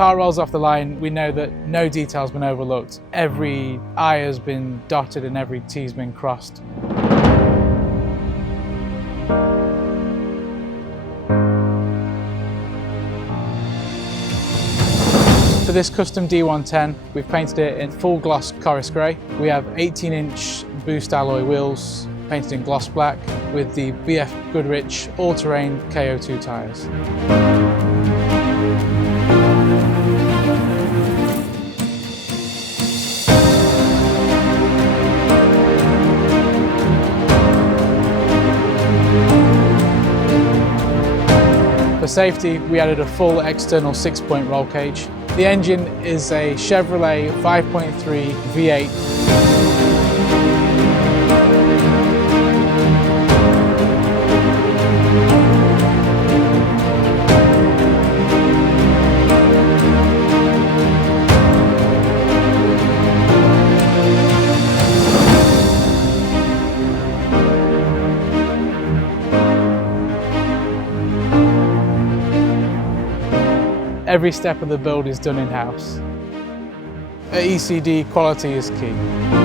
car rolls off the line, we know that no detail's been overlooked. Every I has been dotted and every T's been crossed. For this custom D110, we've painted it in full gloss Corris Grey. We have 18-inch boost alloy wheels painted in gloss black with the BF Goodrich all-terrain KO2 tyres. For safety, we added a full external 6-point roll cage. The engine is a Chevrolet 5.3 V8. Every step of the build is done in-house. At E.C.D, quality is key.